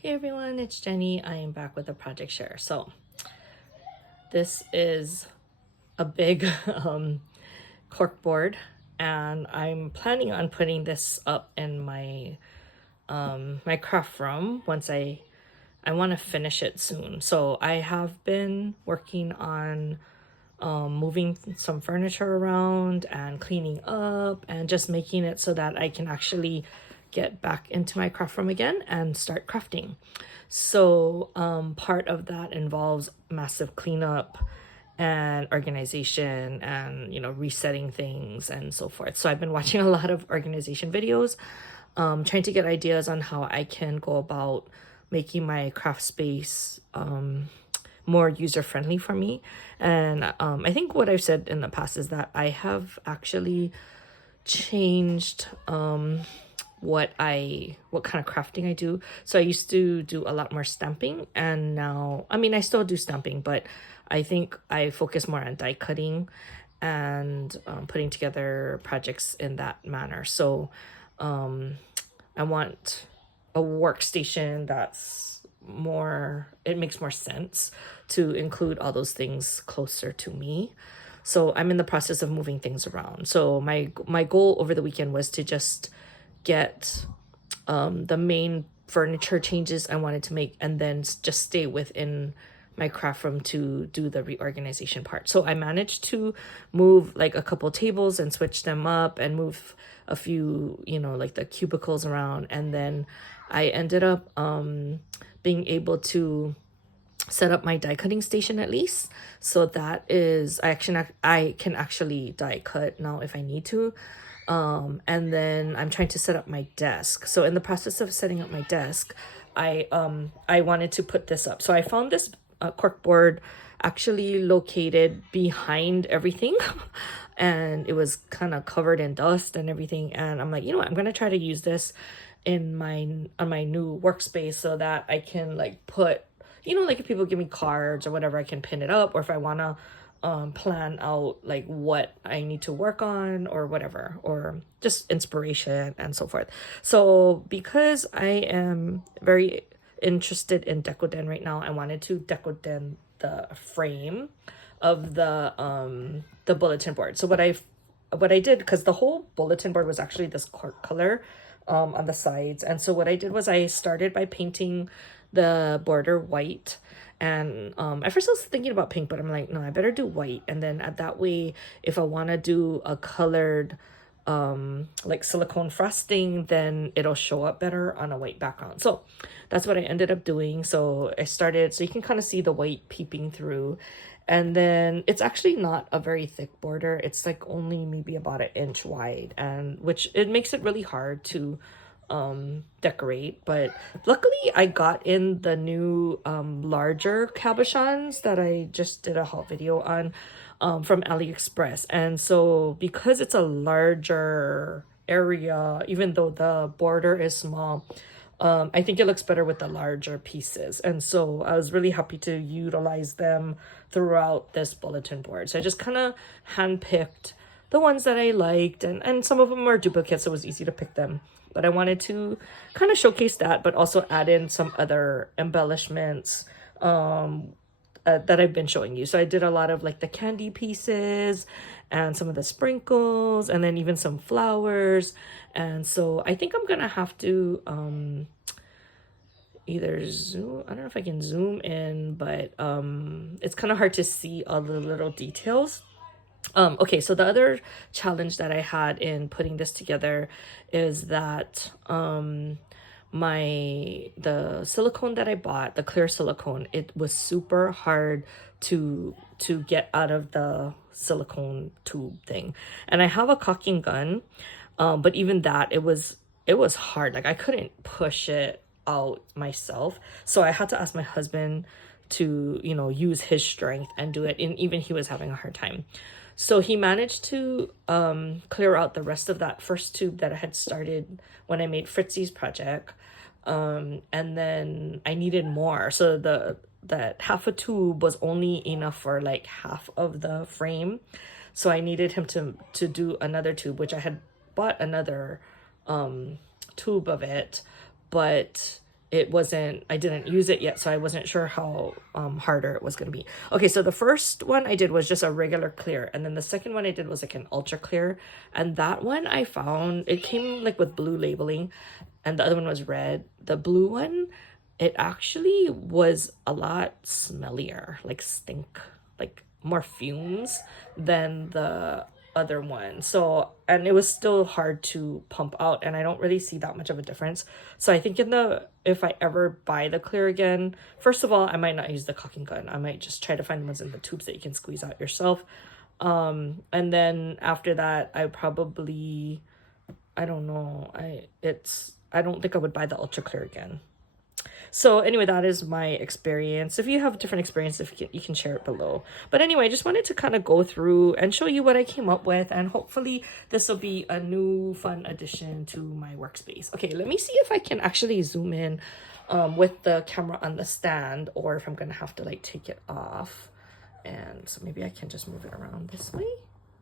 Hey everyone, it's Jenny. I am back with a project share. So this is a big cork board, and I'm planning on putting this up in my craft room once I want to finish it soon. So I have been working on moving some furniture around and cleaning up and just making it so that I can actually get back into my craft room again and start crafting. So part of that involves massive cleanup and organization and resetting things and so forth. So I've been watching a lot of organization videos, trying to get ideas on how I can go about making my craft space more user friendly for me. And I think what I've said in the past is that I have actually changed what kind of crafting I do. So I used to do a lot more stamping, and now I still do stamping, but I think I focus more on die cutting and putting together projects in that manner. So I want a workstation that's it makes more sense to include all those things closer to me. So I'm in the process of moving things around. So my goal over the weekend was to just get the main furniture changes I wanted to make, and then just stay within my craft room to do the reorganization part. So I managed to move like a couple tables and switch them up and move a few, like the cubicles around. And then I ended up being able to set up my die cutting station at least. So that is, I can actually die cut now if I need to. And then I'm trying to set up my desk. So in the process of setting up my desk, I wanted to put this up. So I found this cork board actually located behind everything, and it was kind of covered in dust and everything. And I'm like, you know what? I'm gonna try to use this on my new workspace so that I can like put, like if people give me cards or whatever, I can pin it up, or if I wanna plan out like what I need to work on or whatever, or just inspiration and so forth. So because I am very interested in Decoden right now, I wanted to Decoden the frame of the bulletin board. So what I did, because the whole bulletin board was actually this cork color on the sides, and so what I did was I started by painting the border white. And at first I was thinking about pink, but I'm like, no, I better do white. And then at that way, if I want to do a colored like silicone frosting, then it'll show up better on a white background. So that's what I ended up doing. So I started, so you can kind of see the white peeping through. And then it's actually not a very thick border. It's like only maybe about an inch wide, and which it makes it really hard to decorate. But luckily I got in the new larger cabochons that I just did a haul video on from AliExpress. And so because it's a larger area, even though the border is small, I think it looks better with the larger pieces. And so I was really happy to utilize them throughout this bulletin board. So I just kind of handpicked the ones that I liked, and some of them are duplicates, so it was easy to pick them. But I wanted to kind of showcase that, but also add in some other embellishments that I've been showing you. So I did a lot of like the candy pieces and some of the sprinkles, and then even some flowers. And so I think I'm gonna have to either zoom, I don't know if I can zoom in, but it's kind of hard to see all the little details. Okay, so the other challenge that I had in putting this together is that the silicone that I bought, the clear silicone, it was super hard to get out of the silicone tube thing. And I have a caulking gun, but even that, it was hard. Like I couldn't push it out myself, so I had to ask my husband to use his strength and do it, and even he was having a hard time. So he managed to clear out the rest of that first tube that I had started when I made Fritzy's project. And then I needed more. So that half a tube was only enough for like half of the frame. So I needed him to do another tube, which I had bought another tube of it, but it wasn't, I didn't use it yet, so I wasn't sure how harder it was going to be. Okay, so the first one I did was just a regular clear, and then the second one I did was like an ultra clear, and that one I found, it came like with blue labeling, and the other one was red. The blue one, it actually was a lot smellier, like stink, like more fumes than the other one. So, and it was still hard to pump out, and I don't really see that much of a difference. So I think if I ever buy the clear again, first of all, I might not use the caulking gun. I might just try to find the ones in the tubes that you can squeeze out yourself. And then after that, I probably, I don't know, I don't think I would buy the ultra clear again. So anyway, that is my experience. If you have a different experience, if you can share it below. But anyway, I just wanted to kind of go through and show you what I came up with, and hopefully this will be a new fun addition to my workspace. Okay, let me see if I can actually zoom in with the camera on the stand, or if I'm gonna have to like take it off. And so maybe I can just move it around this way.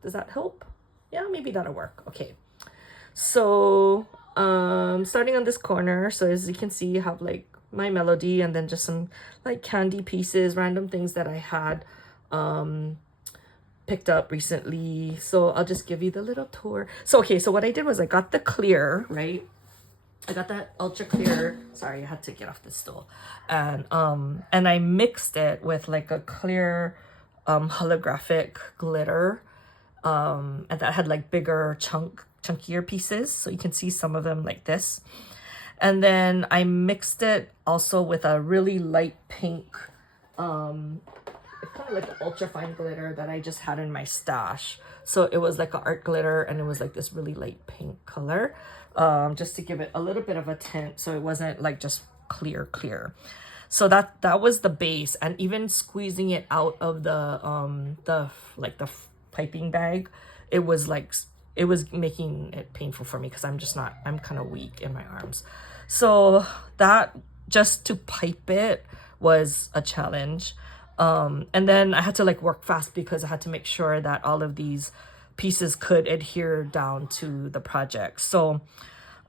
Does that help? Yeah, maybe that'll work. Okay, so starting on this corner, so as you can see, you have like my melody, and then just some like candy pieces, random things that I had picked up recently. So I'll just give you the little tour. So okay, so what I did was I got the clear, right? I got that ultra clear. Sorry, I had to get off the stool. And I mixed it with like a clear holographic glitter. And that had like bigger chunkier pieces. So you can see some of them like this. And then I mixed it also with a really light pink, it's kind of like the ultra fine glitter that I just had in my stash. So it was like an art glitter, and it was like this really light pink color, just to give it a little bit of a tint, so it wasn't like just clear. So that was the base, and even squeezing it out of the piping bag, it was making it painful for me because I'm kind of weak in my arms. So that, just to pipe it, was a challenge. And then I had to like work fast because I had to make sure that all of these pieces could adhere down to the project. So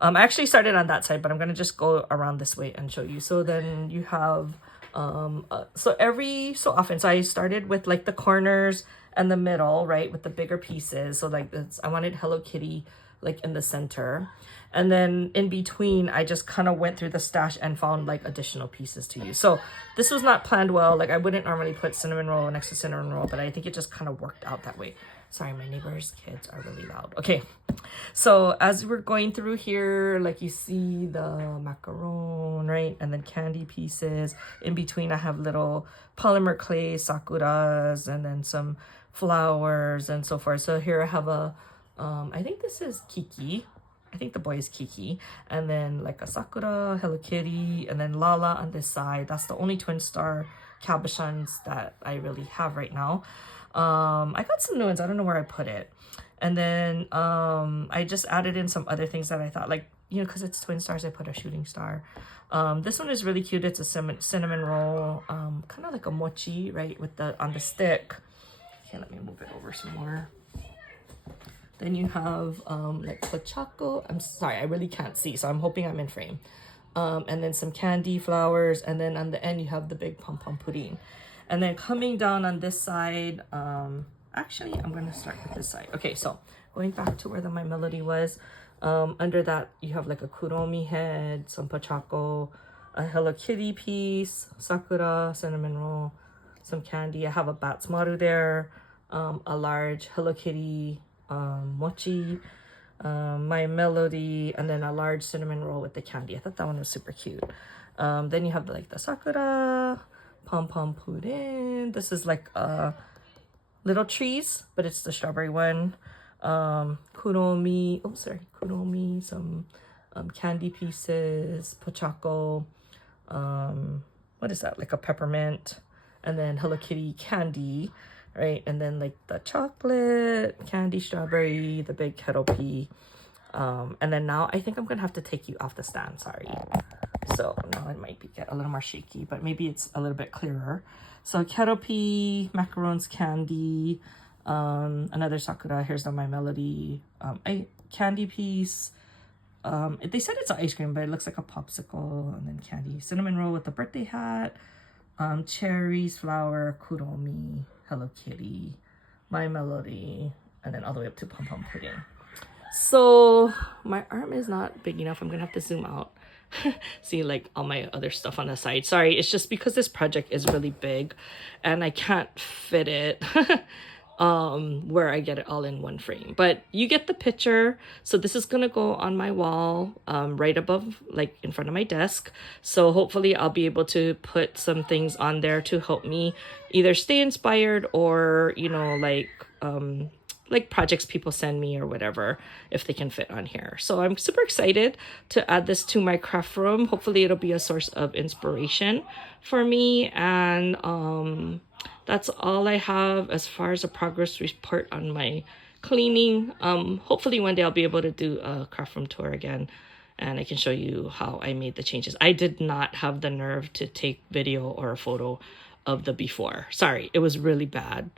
I actually started on that side, but I'm going to just go around this way and show you. So then you have, so every so often, so I started with like the corners and the middle, right, with the bigger pieces. So like this, I wanted Hello Kitty like in the center. And then in between, I just kind of went through the stash and found like additional pieces to use. So this was not planned well. Like I wouldn't normally put cinnamon roll next to cinnamon roll, but I think it just kind of worked out that way. Sorry, my neighbor's kids are really loud. Okay, so as we're going through here, like you see the macaron, right? And then candy pieces. In between, I have little polymer clay sakuras, and then some flowers and so forth. So here I have a, I think this is Kiki. I think the boy is Kiki. And then like a sakura, Hello Kitty, and then Lala on this side. That's the only twin star cabochons that I really have right now. I got some new ones. I don't know where I put it. And then I just added in some other things that I thought, like, you know, because it's twin stars, I put a shooting star. This one is really cute. It's a cinnamon roll, kind of like a mochi, right, with the on the stick. Okay, let me move it over some more. Then you have like pochaco. I'm sorry, I really can't see, so I'm hoping I'm in frame. And then some candy flowers, and then on the end you have the big pom-pom pudding. And then coming down on this side, actually I'm gonna start with this side. Okay, so going back to where my melody was, under that you have like a kuromi head, some pochaco, a Hello Kitty piece, sakura, cinnamon roll, some candy. I have a batsmaru there, a large Hello Kitty mochi, my melody, and then a large cinnamon roll with the candy. I thought that one was super cute. Then you have like the sakura, pom-pom pudding. This is like little trees, but it's the strawberry one. Kuromi, some candy pieces, pochaco, what is that, like a peppermint, and then Hello Kitty candy, right? And then like the chocolate, candy, strawberry, the big kettle pea. And then now I think I'm gonna have to take you off the stand, sorry. So now it might get a little more shaky, but maybe it's a little bit clearer. So kettle pea, macarons, candy, another sakura. Here's my melody, a candy piece, they said it's an ice cream, but it looks like a popsicle, and then candy. Cinnamon roll with the birthday hat, cherries, flour, kuromi, Hello Kitty, My Melody, and then all the way up to pom pom pudding. So my arm is not big enough. I'm gonna have to zoom out. See like all my other stuff on the side. Sorry, it's just because this project is really big and I can't fit it where I get it all in one frame, but you get the picture. So this is gonna go on my wall right above, like in front of my desk. So hopefully I'll be able to put some things on there to help me either stay inspired or, you know, like projects people send me or whatever, if they can fit on here. So I'm super excited to add this to my craft room. Hopefully it'll be a source of inspiration for me. And that's all I have as far as a progress report on my cleaning. Hopefully one day I'll be able to do a craft room tour again and I can show you how I made the changes. I did not have the nerve to take video or a photo of the before. Sorry, it was really bad.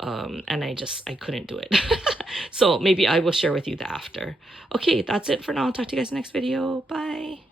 And I couldn't do it. So maybe I will share with you the after. Okay, that's it for now. I'll talk to you guys in the next video. Bye.